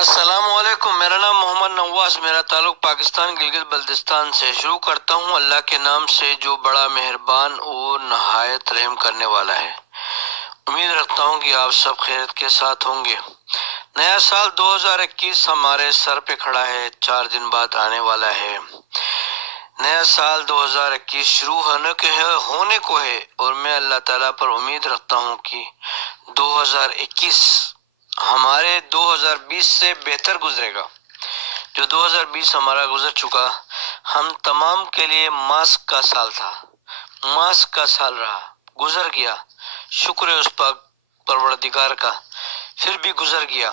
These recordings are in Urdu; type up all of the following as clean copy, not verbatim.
السلام علیکم، میرا نام محمد نواز، میرا تعلق پاکستان گلگت بلتستان سے۔ شروع کرتا ہوں اللہ کے نام سے جو بڑا مہربان اور نہایت رحم کرنے والا ہے۔ امید رکھتا ہوں کہ آپ سب خیریت کے ساتھ ہوں گے۔ نیا سال 2021 ہمارے سر پہ کھڑا ہے، 4 دن بعد آنے والا ہے۔ نیا سال 2021 شروع ہونے کو ہے اور میں اللہ تعالیٰ پر امید رکھتا ہوں کہ 2021 ہمارے 2020 سے بہتر گزرے گا۔ جو 2020 ہمارا گزر چکا، ہم تمام کے لیے ماسک کا سال تھا، ماسک کا سال رہا، گزر گیا۔ شکر ہے اس پاک پروردگار کا، پھر بھی گزر گیا۔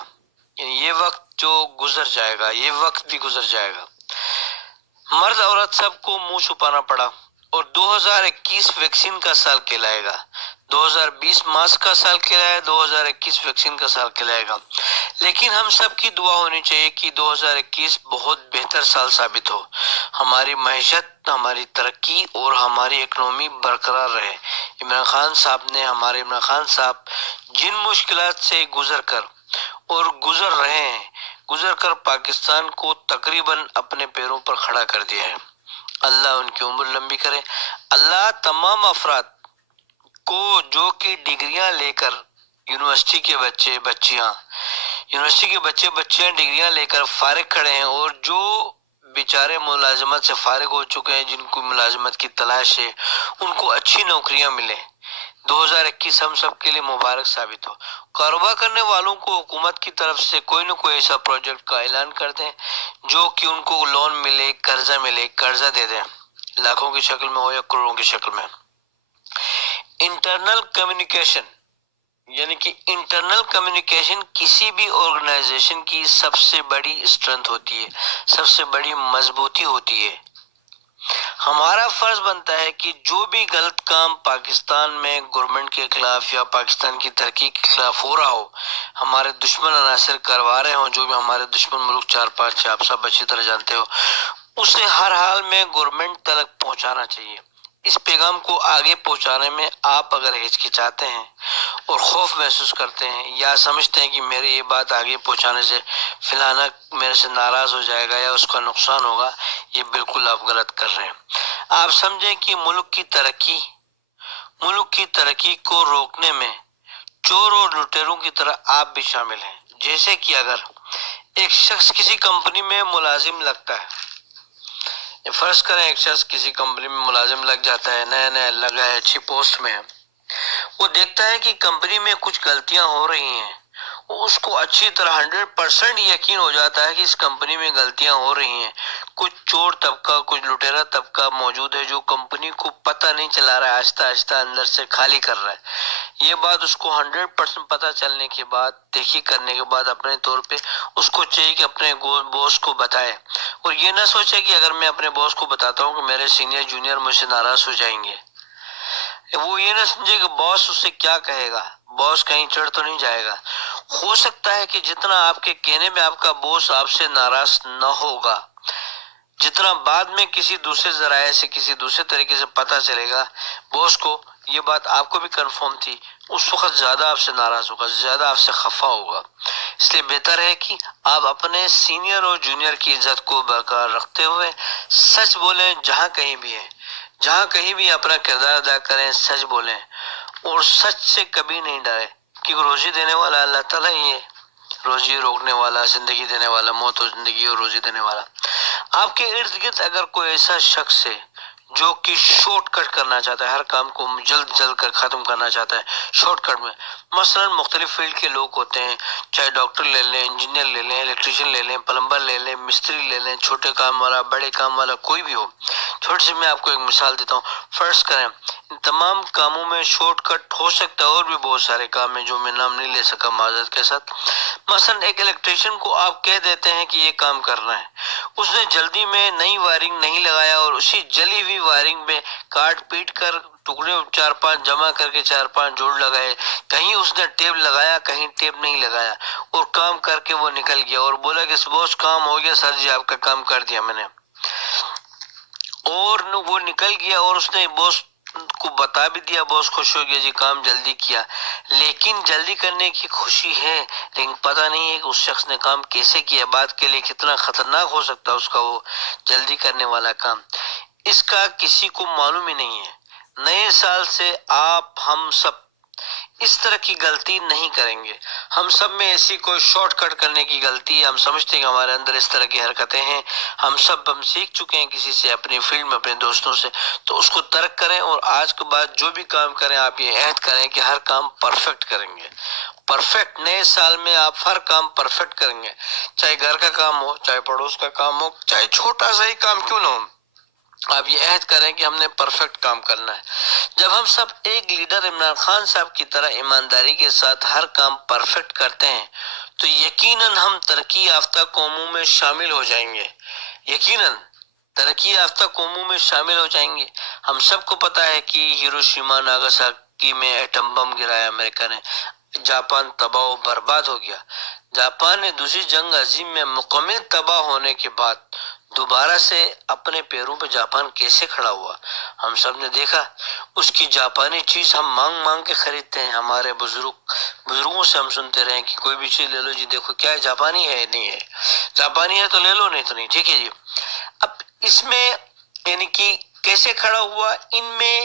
یعنی یہ وقت جو گزر جائے گا، یہ وقت بھی گزر جائے گا۔ مرد عورت سب کو منہ چھپانا پڑا اور 2021 ویکسین کا سال کہلائے گا۔ 2020 ماسک کا سال کہلائے، 2021 ویکسین کا سال کہلائے گا۔ لیکن ہم سب کی دعا ہونی چاہیے کہ 2021 بہت بہتر سال ثابت ہو، ہماری معیشت، ہماری ترقی اور ہماری اکنامی برقرار رہے۔ ہمارے عمران خان صاحب جن مشکلات سے گزر رہے ہیں، گزر کر پاکستان کو تقریباً اپنے پیروں پر کھڑا کر دیا ہے۔ اللہ ان کی عمر لمبی کرے۔ اللہ تمام افراد کو جو کہ ڈگریاں لے کر یونیورسٹی کے بچیاں ڈگریاں لے کر فارغ کھڑے ہیں اور جو بیچارے ملازمت سے فارغ ہو چکے ہیں، جن کو ملازمت کی تلاش ہے، ان کو اچھی نوکریاں ملے۔ 2021 ہم سب کے لیے مبارک ثابت ہو۔ کاروبار کرنے والوں کو حکومت کی طرف سے کوئی نہ کوئی ایسا پروجیکٹ کا اعلان کر دیں جو کہ ان کو لون ملے، قرضہ دے دیں، لاکھوں کی شکل میں ہو یا کروڑوں کی شکل میں۔ انٹرنل کمیونیکیشن، یعنی کہ انٹرنل کمیونیکیشن کسی بھی آرگنائزیشن کی سب سے بڑی اسٹرنتھ ہوتی ہے، سب سے بڑی مضبوطی ہوتی ہے۔ ہمارا فرض بنتا ہے کہ جو بھی غلط کام پاکستان میں گورنمنٹ کے خلاف یا پاکستان کی ترقی کے خلاف ہو رہا ہو، ہمارے دشمن عناصر کروا رہے ہوں، جو بھی ہمارے دشمن ملک 4-5 آپ سب اچھی طرح جانتے ہو، اسے ہر حال میں گورنمنٹ تک پہنچانا چاہیے۔ اس پیغام کو آگے پہنچانے میں آپ اگر ہچکچاتے ہیں اور خوف محسوس کرتے ہیں یا سمجھتے ہیں کہ میری یہ بات آگے پہنچانے سے فلانا میرے سے ناراض ہو جائے گا یا اس کا نقصان ہوگا، یہ بالکل آپ غلط کر رہے ہیں۔ آپ سمجھیں کہ ملک کی ترقی کو روکنے میں چور اور لٹیروں کی طرح آپ بھی شامل ہیں۔ جیسے کہ اگر ایک شخص کسی کمپنی میں ملازم لگتا ہے، فرض کریں ایک شخص کسی کمپنی میں ملازم لگ جاتا ہے، نیا لگا ہے، اچھی پوسٹ میں ہے، وہ دیکھتا ہے کہ کمپنی میں کچھ غلطیاں ہو رہی ہیں، اس کو اچھی طرح 100% یقین ہو جاتا ہے کہ اس کمپنی میں غلطیاں ہو رہی ہیں، کچھ چور طبقہ، کچھ لٹیرا طبقہ موجود ہے جو کمپنی کو پتہ نہیں چلا رہا ہے، آہستہ آہستہ اندر سے خالی کر رہا ہے۔ یہ بات اس کو 100% پتہ چلنے کے بعد، دیکھی کرنے کے بعد، اپنے طور پہ اس کو چاہیے کہ اپنے باس کو بتائے، اور یہ نہ سوچے کہ اگر میں اپنے باس کو بتاتا ہوں کہ میرے سینئر جونیئر مجھ سے ناراض ہو جائیں گے۔ وہ یہ نہ سمجھے کہ باس اسے کیا کہے گا، باس کہیں چڑھ تو نہیں جائے گا۔ ہو سکتا ہے کہ جتنا آپ کے کہنے میں آپ کا باس آپ سے ناراض نہ ہوگا، جتنا بعد میں کسی دوسرے ذرائع سے، کسی دوسرے طریقے سے پتہ چلے گا باس کو، یہ بات آپ کو بھی کنفرم تھی، اس وقت زیادہ آپ سے ناراض ہوگا، زیادہ آپ سے خفا ہوگا۔ اس لیے بہتر ہے کہ آپ اپنے سینئر اور جونیئر کی عزت کو برقرار رکھتے ہوئے سچ بولیں، جہاں کہیں بھی اپنا کردار ادا کریں، سچ بولیں اور سچ سے کبھی نہیں ڈریں، کیونکہ روزی دینے والا اللہ تعالیٰ ہی ہے، روزی روکنے والا، زندگی دینے والا، موت و زندگی اور روزی دینے والا۔ آپ کے ارد گرد اگر کوئی ایسا شخص ہے جو کہ شارٹ کٹ کرنا چاہتا ہے، ہر کام کو جلد کر ختم کرنا چاہتا ہے شارٹ کٹ میں، مثلا مختلف فیلڈ کے لوگ ہوتے ہیں، چاہے ڈاکٹر لے لیں، انجینئر لے لیں، الیکٹریشین لے لیں، پلمبر لے لیں، مستری لے لیں، چھوٹے کام والا، بڑے کام والا، کوئی بھی ہو۔ چھوٹی سی میں آپ کو ایک مثال دیتا ہوں۔ فرض کریں ان تمام کاموں میں شارٹ کٹ ہو سکتا ہے، اور بھی بہت سارے کام ہیں جو میں نام نہیں لے سکا معذرت کے ساتھ۔ مثلا ایک الیکٹریشین کو آپ کہہ دیتے ہیں کہ یہ کام کرنا ہے، اس نے جلدی میں نئی وائرنگ نہیں لگایا اور اسی جلی ہوئی وائرنگ میں کاٹ پیٹ کر ٹکڑے 4-5 جمع کر کے 4-5 جوڑ لگائے، کہیں اس نے ٹیپ لگایا، کہیں ٹیپ نہیں لگایا، اور کام کر کے وہ نکل گیا اور بولا کہ باس کام ہو گیا سر جی، آپ کا کام کر دیا میں نے، اور وہ نکل گیا اور اس نے باس کو بتا بھی دیا، بہت خوش ہو گیا جی، کام جلدی کیا، لیکن جلدی کرنے کی خوشی ہے، لیکن پتہ نہیں ہے کہ اس شخص نے کام کیسے کیا، بعد کے لیے کتنا خطرناک ہو سکتا ہے اس کا وہ جلدی کرنے والا کام، اس کا کسی کو معلوم ہی نہیں ہے۔ نئے سال سے آپ ہم سب اس طرح کی غلطی نہیں کریں گے۔ ہم سب میں ایسی کوئی شارٹ کٹ کرنے کی غلطی ہے، ہم سمجھتے ہیں کہ ہمارے اندر اس طرح کی حرکتیں ہیں، ہم سیکھ چکے ہیں کسی سے، اپنی فیلڈ میں اپنے دوستوں سے، تو اس کو ترک کریں، اور آج کے بعد جو بھی کام کریں آپ یہ عہد کریں کہ ہر کام پرفیکٹ کریں گے۔ پرفیکٹ، نئے سال میں آپ ہر کام پرفیکٹ کریں گے، چاہے گھر کا کام ہو، چاہے پڑوس کا کام ہو، چاہے چھوٹا سا ہی کام کیوں نہ ہو، آپ یہ عہد کریں کہ ہم نے پرفیکٹ کام کرنا ہے۔ جب ہم سب ایک لیڈر عمران خان صاحب کی طرح ایمانداری کے ساتھ ہر کام پرفیکٹ کرتے ہیں تو یقیناً ہم ترقی یافتہ قوموں میں شامل ہو جائیں گے، یقیناً ترقی یافتہ قوموں میں شامل ہو جائیں گے۔ ہم سب کو پتا ہے کہ ہیروشیما ناگاساکی میں ایٹم بم گرایا امریکہ نے، جاپان تباہ و برباد ہو گیا۔ جاپان نے دوسری جنگ عظیم میں مکمل تباہ ہونے کے بعد دوبارہ سے اپنے پیروں پہ جاپان کیسے کھڑا ہوا، ہم سب نے دیکھا۔ اس کی جاپانی چیز ہم مانگ مانگ کے خریدتے ہیں، ہمارے بزرگوں سے ہم سنتے رہے کہ کوئی بھی چیز لے لو جی، دیکھو کیا ہے، جاپانی ہے نہیں ہے، جاپانی ہے تو لے لو، نہیں تو نہیں، ٹھیک ہے جی۔ اب اس میں یعنی کہ کیسے کھڑا ہوا، ان میں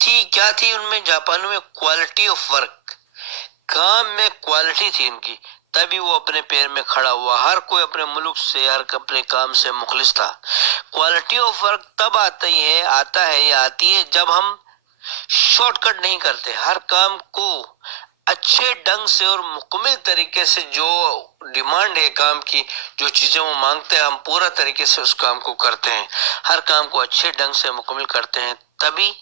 کیا تھی، ان میں جاپانوں میں کوالٹی آف ورک، کام میں کوالٹی تھی ان کی، تبھی وہ اپنے پیر میں کھڑا ہوا۔ ہر کوئی اپنے ملک سے، ہر اپنے کام سے مخلص تھا۔ کوالٹی آف ورک تب آتا ہے یا آتی ہے جب ہم شارٹ کٹ نہیں کرتے، ہر کام کو اچھے ڈنگ سے اور مکمل طریقے سے، جو ڈیمانڈ ہے کام کی، جو چیزیں وہ مانگتے ہیں، ہم پورا طریقے سے اس کام کو کرتے ہیں، ہر کام کو اچھے ڈنگ سے مکمل کرتے ہیں، تبھی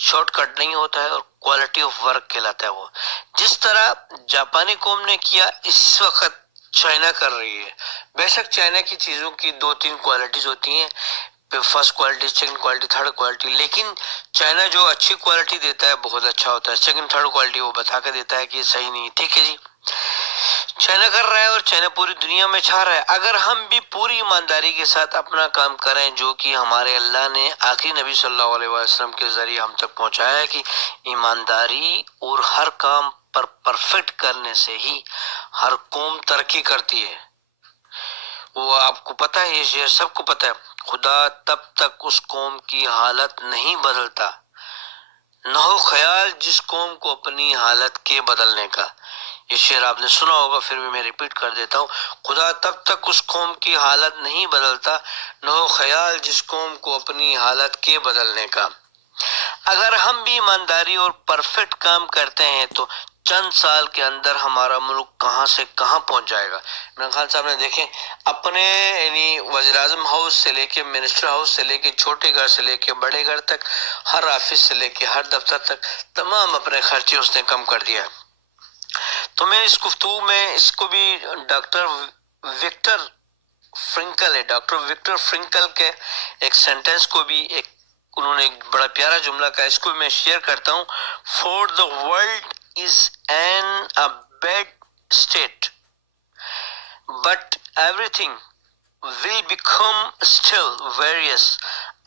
شارٹ کٹ نہیں ہوتا ہے اور کوالٹی آف ورک کہلاتا ہے وہ۔ جس طرح جاپانی قوم نے کیا، اس وقت چائنا کر رہی ہے۔ بے شک چائنا کی چیزوں کی 2-3 کوالٹیز ہوتی ہیں، first quality, second quality, third quality, لیکن چائنا جو اچھی کوالٹی دیتا ہے بہت اچھا ہوتا ہے، سیکنڈ تھرڈ کوالٹی وہ بتا کے دیتا ہے کہ یہ صحیح نہیں، ٹھیک ہے جی۔ چائنا کر رہا ہے اور چائنا پوری دنیا میں چھا رہا ہے۔ اگر ہم بھی پوری ایمانداری کے ساتھ اپنا کام کریں، جو کہ ہمارے اللہ نے آخری نبی صلی اللہ علیہ وسلم کے ذریعے ہم تک پہنچایا ہے کہ ایمانداری اور ہر کام پر پرفیکٹ کرنے سے ہی ہر قوم ترقی کرتی ہے۔ وہ آپ کو پتہ ہے، یہ سب کو پتہ ہے، خدا تب تک اس قوم کی حالت نہیں بدلتا، نہ ہو خیال جس قوم کو اپنی حالت کے بدلنے کا۔ یہ شعر آپ نے سنا ہوگا، پھر بھی میں ریپیٹ کر دیتا ہوں، خدا تب تک اس قوم کی حالت نہیں بدلتا، نہ ہو خیال جس قوم کو اپنی حالت کے بدلنے کا۔ اگر ہم بھی ایمانداری اور پرفیکٹ کام کرتے ہیں تو چند سال کے اندر ہمارا ملک کہاں سے کہاں پہنچ جائے گا۔ عمران خان صاحب نے دیکھیں، اپنے یعنی وزیر اعظم ہاؤس سے لے کے منسٹر ہاؤس سے لے کے چھوٹے گھر سے لے کے بڑے گھر تک، ہر آفس سے لے کے ہر دفتر تک، تمام اپنے خرچے اس نے کم کر دیا۔ تو میں اس گفتگو میں اس کو بھی ڈاکٹر وکٹر فرنکل کے ایک سینٹنس کو بھی انہوں نے ایک بڑا پیارا جملہ کہا، اس کو میں شیئر کرتا ہوں۔ For the world is in a bad state, but everything will become still various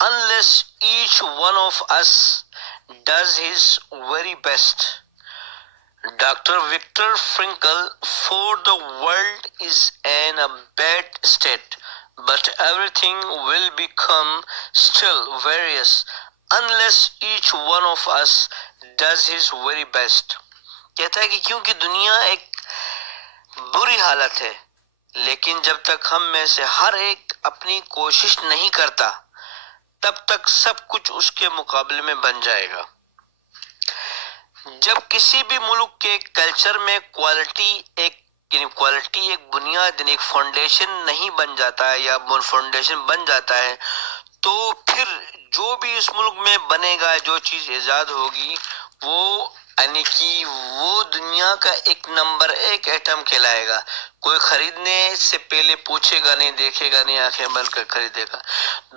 unless each one of us does his very best. Dr. Viktor Frankl, for the world is in a bad state, but everything will become still various unless each one of us does his very best. کہتا ہے کہ کیونکہ دنیا ایک بری حالت ہے، لیکن جب تک ہم میں سے ہر ایک اپنی کوشش نہیں کرتا، تب تک سب کچھ اس کے مقابلے میں بن جائے گا۔ جب کسی بھی ملک کے کلچر میں کوالٹی ایک بنیاد، ایک فاؤنڈیشن نہیں بن جاتا ہے، یا فاؤنڈیشن بن جاتا ہے، تو پھر جو بھی اس ملک میں بنے گا، جو چیز ایجاد ہوگی، وہ یعنی کہ وہ دنیا کا ایک نمبر 1 ایٹم کہلائے گا۔ کوئی خریدنے سے پہلے پوچھے گا نہیں، دیکھے گا نہیں، آنکھیں بند کر خریدے گا۔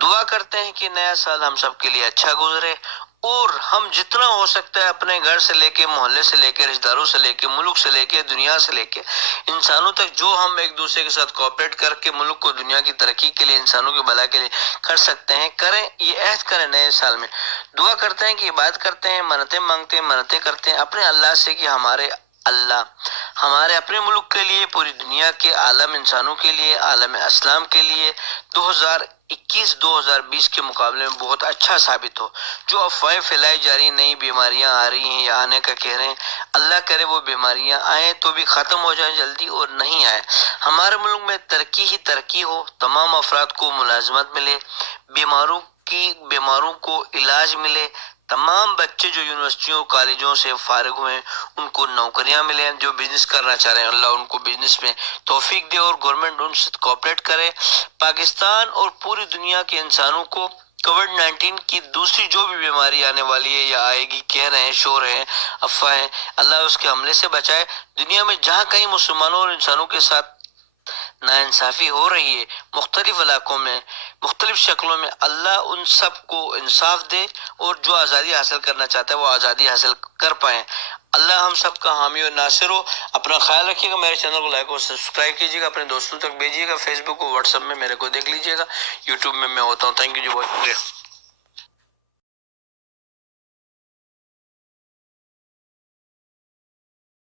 دعا کرتے ہیں کہ نیا سال ہم سب کے لیے اچھا گزرے، اور ہم جتنا ہو سکتا ہے اپنے گھر سے لے کے، محلے سے لے کے، رشتہ داروں سے لے کے، ملک سے لے کے، دنیا سے لے کے انسانوں تک جو ہم ایک دوسرے کے ساتھ کوآپریٹ کر کے ملک کو دنیا کی ترقی کے لیے، انسانوں کی بھلائی کے لیے کر سکتے ہیں، کریں۔ یہ عہد کریں نئے سال میں، دعا کرتے ہیں کہ عبادت کرتے ہیں، منتیں مانگتے ہیں، منتیں کرتے ہیں اپنے اللہ سے کہ ہمارے اللہ ہمارے اپنے ملک کے لیے، پوری دنیا کے عالم انسانوں کے لیے، عالم اسلام کے لیے 2021-2020 کے مقابلے میں بہت اچھا ثابت ہو۔ جو افواہیں پھیلائی جا رہی ہیں، نئی بیماریاں آ رہی ہیں یا آنے کا کہہ رہے ہیں، اللہ کرے وہ بیماریاں آئیں تو بھی ختم ہو جائیں جلدی، اور نہیں آئے ہمارے ملک میں ترقی ہی ترقی ہو، تمام افراد کو ملازمت ملے، بیماروں کو علاج ملے، تمام بچے جو یونیورسٹیوں کالجوں سے فارغ ہوئے ہیں ان کو نوکریاں ملیں، جو بزنس کرنا چاہ رہے ہیں اللہ ان کو بزنس میں توفیق دے، اور گورنمنٹ ان سے کوآپریٹ کرے۔ پاکستان اور پوری دنیا کے انسانوں کو کووڈ-19 کی دوسری جو بھی بیماری آنے والی ہے یا آئے گی، کہہ رہے ہیں، شور ہیں، افواہیں، اللہ اس کے حملے سے بچائے۔ دنیا میں جہاں کہیں مسلمانوں اور انسانوں کے ساتھ ناانصافی ہو رہی ہے مختلف علاقوں میں، مختلف شکلوں میں، اللہ ان سب کو انصاف دے، اور جو آزادی حاصل کرنا چاہتا ہے وہ آزادی حاصل کر پائیں۔ اللہ ہم سب کا حامی اور ناصر ہو۔ اپنا خیال رکھیے گا، میرے چینل کو لائک اور سبسکرائب کیجیے گا، اپنے دوستوں تک بھیجیے گا، فیس بک اور واٹس ایپ میں میرے کو دیکھ لیجیے گا، یوٹیوب میں میں ہوتا ہوں۔ تھینک یو جی، بہت شکریہ۔